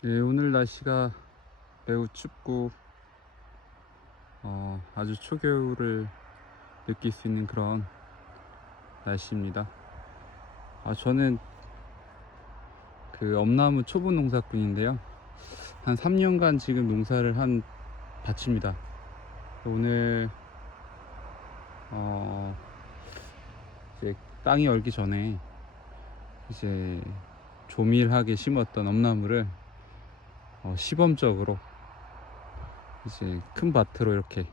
네, 오늘 날씨가 매우 춥고 아주 초겨울을 느낄 수 있는 그런 날씨입니다. 저는 그 엄나무 초보 농사꾼인데요. 한 3년간 지금 농사를 한 밭입니다. 오늘 어, 이제 땅이 얼기 전에 이제 조밀하게 심었던 엄나무를 시범적으로 이제 큰 밭으로 이렇게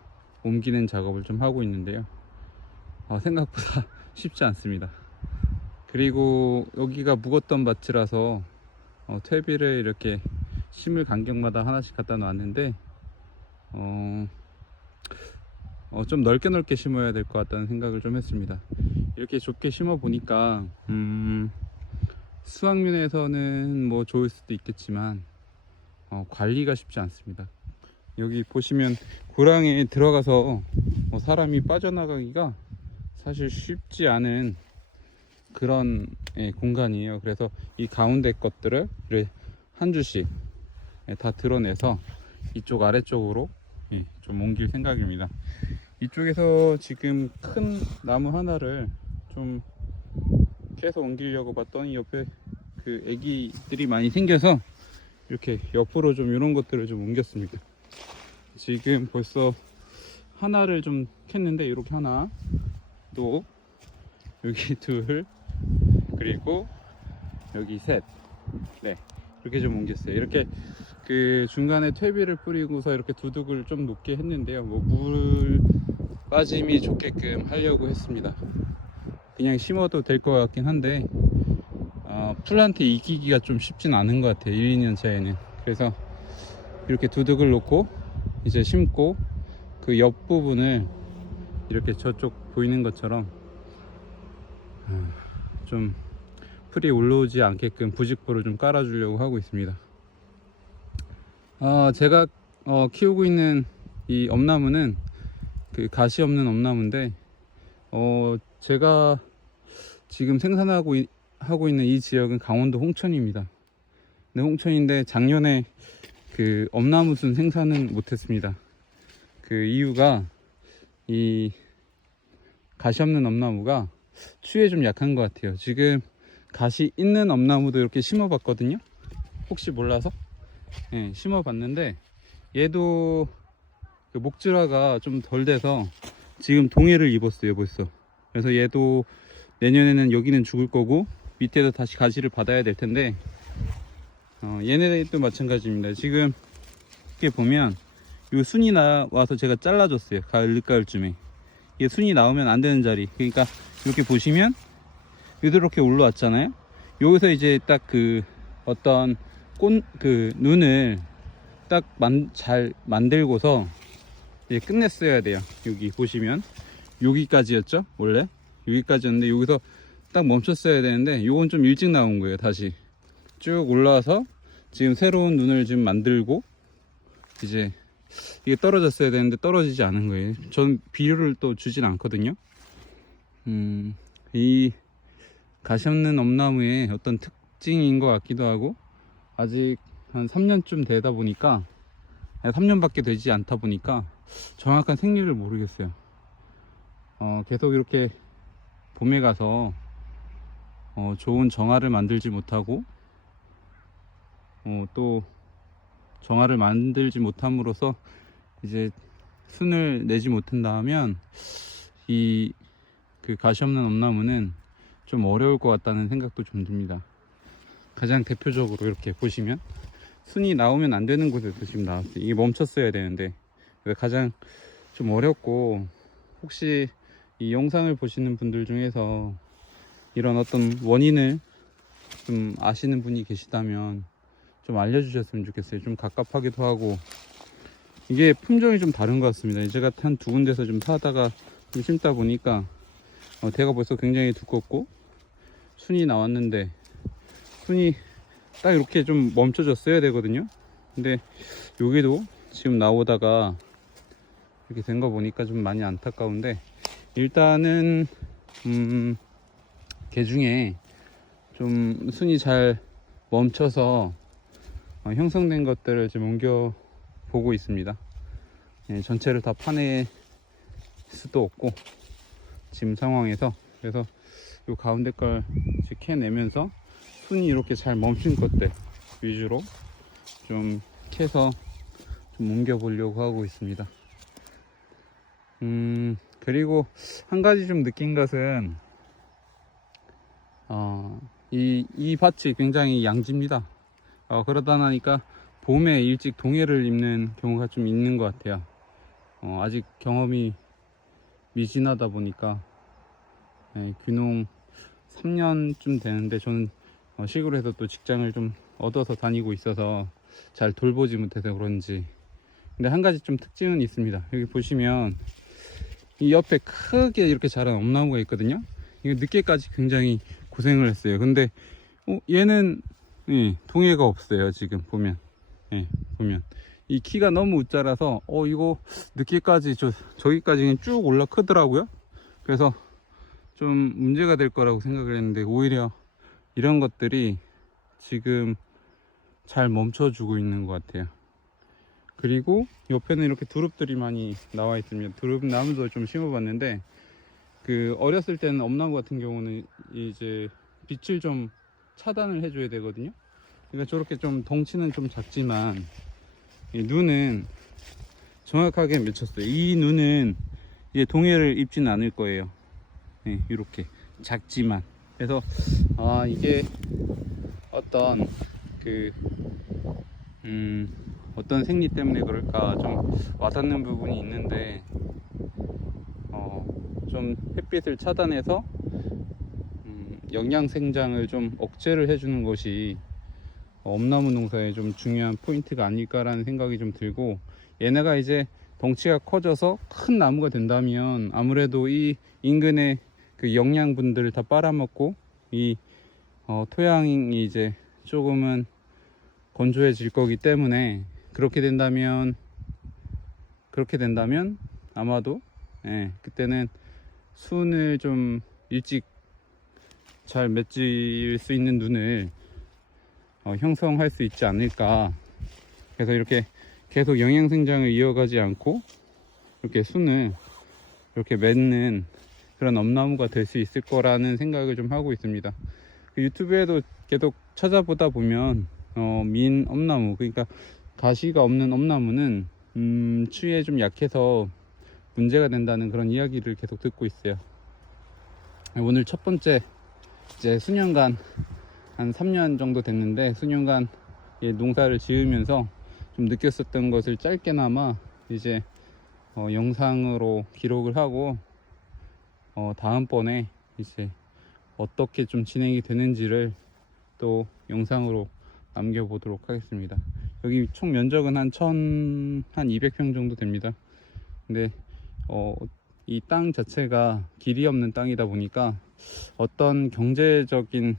옮기는 작업을 좀 하고 있는데요. 생각보다 쉽지 않습니다. 그리고 여기가 묵었던 밭이라서 퇴비를 이렇게 심을 간격마다 하나씩 갖다 놨는데 좀 넓게 심어야 될 것 같다는 생각을 좀 했습니다. 이렇게 좁게 심어 보니까 수확면에서는 뭐 좋을 수도 있겠지만 관리가 쉽지 않습니다. 여기 보시면 고랑에 들어가서 사람이 빠져나가기가 사실 쉽지 않은 그런 공간이에요. 그래서 이 가운데 것들을 한 주씩 다 드러내서 이쪽 아래쪽으로 좀 옮길 생각입니다. 이쪽에서 지금 큰 나무 하나를 좀 계속 옮기려고 봤더니 옆에 그 애기들이 많이 생겨서 이렇게 옆으로 좀 이런 것들을 좀 옮겼습니다. 지금 벌써 하나를 좀 캤는데 이렇게 하나, 또 여기 둘, 그리고 여기 셋, 네, 이렇게 좀 옮겼어요. 이렇게 그 중간에 퇴비를 뿌리고서 이렇게 두둑을 좀 높게 했는데요. 뭐 물 빠짐이 좋게끔 하려고 했습니다. 그냥 심어도 될 것 같긴 한데 풀한테 이기기가 좀 쉽진 않은 것 같아요. 1, 2년 차에는. 그래서 이렇게 두둑을 놓고 이제 심고, 그 옆 부분을 이렇게 저쪽 보이는 것처럼 좀 풀이 올라오지 않게끔 부직포를 좀 깔아주려고 하고 있습니다. 제가 키우고 있는 이 엄나무는 그 가시 없는 엄나무인데 제가 지금 하고 있는 이 지역은 강원도 홍천입니다. 네, 홍천인데 작년에 그 엄나무순 생산은 못했습니다. 그 이유가 이 가시 없는 엄나무가 추위에 좀 약한 것 같아요. 지금 가시 있는 엄나무도 이렇게 심어봤거든요. 혹시 몰라서 심어봤는데 얘도 그 목질화가 좀 덜 돼서 지금 동해를 입었어요 벌써. 그래서 얘도 내년에는 여기는 죽을 거고 밑에도 다시 가시를 받아야 될 텐데 얘네들도 마찬가지입니다. 지금 이렇게 보면 요 순이 나와서 제가 잘라줬어요. 가을 늦가을쯤에 이게 순이 나오면 안 되는 자리, 그러니까 이렇게 보시면 이렇게 올라왔잖아요. 여기서 이제 딱 그 어떤 그 눈을 딱 잘 만들고서 이제 끝냈어야 돼요. 여기 보시면 여기까지였죠 원래. 여기까지였는데 여기서 딱 멈췄어야 되는데 요건 좀 일찍 나온 거예요. 다시 쭉 올라와서 지금 새로운 눈을 지금 만들고, 이제 이게 떨어졌어야 되는데 떨어지지 않은 거예요. 전 비료를 또 주진 않거든요. 이 가시 없는 엄나무의 어떤 특징인 것 같기도 하고, 아직 한 3년쯤 되다 보니까, 3년밖에 되지 않다 보니까 정확한 생리를 모르겠어요. 계속 이렇게 봄에 가서 좋은 정화를 만들지 못하고 또 정화를 만들지 못함으로써 이제 순을 내지 못한다 하면 이 그 가시 없는 엄나무는 좀 어려울 것 같다는 생각도 좀 듭니다. 가장 대표적으로 이렇게 보시면 순이 나오면 안 되는 곳에서 지금 나왔어요. 이게 멈췄어야 되는데 가장 좀 어렵고, 혹시 이 영상을 보시는 분들 중에서 이런 어떤 원인을 좀 아시는 분이 계시다면 좀 알려주셨으면 좋겠어요. 좀 갑갑하기도 하고, 이게 품종이 좀 다른 것 같습니다. 제가 한 두 군데서 좀 사다가 좀 심다 보니까 대가 벌써 굉장히 두껍고 순이 나왔는데 순이 딱 이렇게 좀 멈춰졌어야 되거든요. 근데 여기도 지금 나오다가 이렇게 된 거 보니까 좀 많이 안타까운데, 일단은 개 중에 좀 순이 잘 멈춰서 형성된 것들을 지금 옮겨 보고 있습니다. 예, 전체를 다 파낼 수도 없고 지금 상황에서, 그래서 요 가운데 걸 이제 캐내면서 순이 이렇게 잘 멈춘 것들 위주로 좀 캐서 좀 옮겨 보려고 하고 있습니다. 그리고 한 가지 좀 느낀 것은 이 밭이 굉장히 양지입니다. 그러다 나니까 봄에 일찍 동해를 입는 경우가 좀 있는 것 같아요. 아직 경험이 미진하다 보니까 귀농 3년쯤 되는데 저는 시골에서 또 직장을 좀 얻어서 다니고 있어서 잘 돌보지 못해서 그런지, 근데 한 가지 좀 특징은 있습니다. 여기 보시면 이 옆에 크게 이렇게 자란 엄나무가 있거든요. 이거 늦게까지 굉장히 고생을 했어요. 근데 얘는 동해가 없어요. 지금 보면, 보면 이 키가 너무 웃자라서 이거 늦게까지 저기까지 쭉 올라 크더라고요. 그래서 좀 문제가 될 거라고 생각을 했는데 오히려 이런 것들이 지금 잘 멈춰주고 있는 것 같아요. 그리고 옆에는 이렇게 두릅들이 많이 나와 있습니다. 두릅 나무도 좀 심어봤는데 그 어렸을 때는 엄나무 같은 경우는 이제 빛을 좀 차단을 해줘야 되거든요. 그러니까 저렇게 좀 덩치는 좀 작지만 이 눈은 정확하게 맺혔어요. 이 눈은 이제 동해를 입지는 않을 거예요. 이렇게 작지만, 그래서 이게 어떤 그 어떤 생리 때문에 그럴까 좀 와닿는 부분이 있는데, 좀 햇빛을 차단해서 영양 생장을 좀 억제를 해주는 것이 엄나무 농사의 좀 중요한 포인트가 아닐까라는 생각이 좀 들고, 얘네가 이제 덩치가 커져서 큰 나무가 된다면 아무래도 이 인근의 그 영양분들을 다 빨아먹고 이 토양이 이제 조금은 건조해질 거기 때문에, 그렇게 된다면 아마도 그때는 순을 좀 일찍 잘 맺을 수 있는 눈을 형성할 수 있지 않을까. 그래서 이렇게 계속 영양 생장을 이어가지 않고 이렇게 순을 이렇게 맺는 그런 엄나무가 될 수 있을 거라는 생각을 좀 하고 있습니다. 그 유튜브에도 계속 찾아보다 보면 민 엄나무, 그러니까 가시가 없는 엄나무는 추위에 좀 약해서 문제가 된다는 그런 이야기를 계속 듣고 있어요. 오늘 첫 번째 이제 수년간 한 3년 정도 됐는데, 수년간 농사를 지으면서 좀 느꼈었던 것을 짧게나마 이제 영상으로 기록을 하고 다음번에 이제 어떻게 좀 진행이 되는지를 또 영상으로 남겨보도록 하겠습니다. 여기 총 면적은 한 200평 정도 됩니다. 근데 이 땅 자체가 길이 없는 땅이다 보니까 어떤 경제적인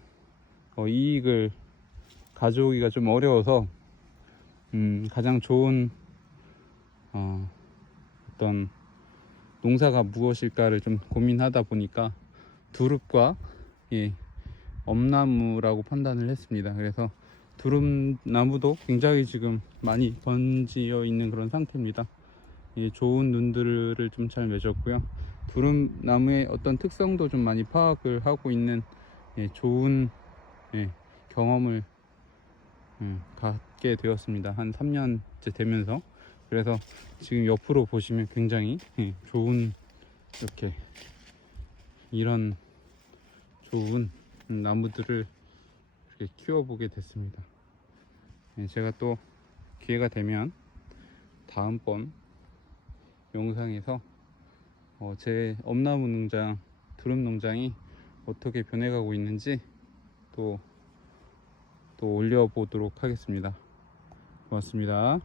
이익을 가져오기가 좀 어려워서 가장 좋은 어떤 농사가 무엇일까를 좀 고민하다 보니까 두릅과 엄나무라고 판단을 했습니다. 그래서 두릅나무도 굉장히 지금 많이 번지어 있는 그런 상태입니다. 좋은 눈들을 좀 잘 맺었고요. 두릅나무의 어떤 특성도 좀 많이 파악을 하고 있는 좋은 경험을 갖게 되었습니다. 한 3년째 되면서. 그래서 지금 옆으로 보시면 굉장히 좋은, 이렇게 이런 좋은 나무들을 이렇게 키워보게 됐습니다. 제가 또 기회가 되면 다음번 영상에서 제 엄나무 농장, 두릅 농장이 어떻게 변해가고 있는지 또 올려보도록 하겠습니다. 고맙습니다.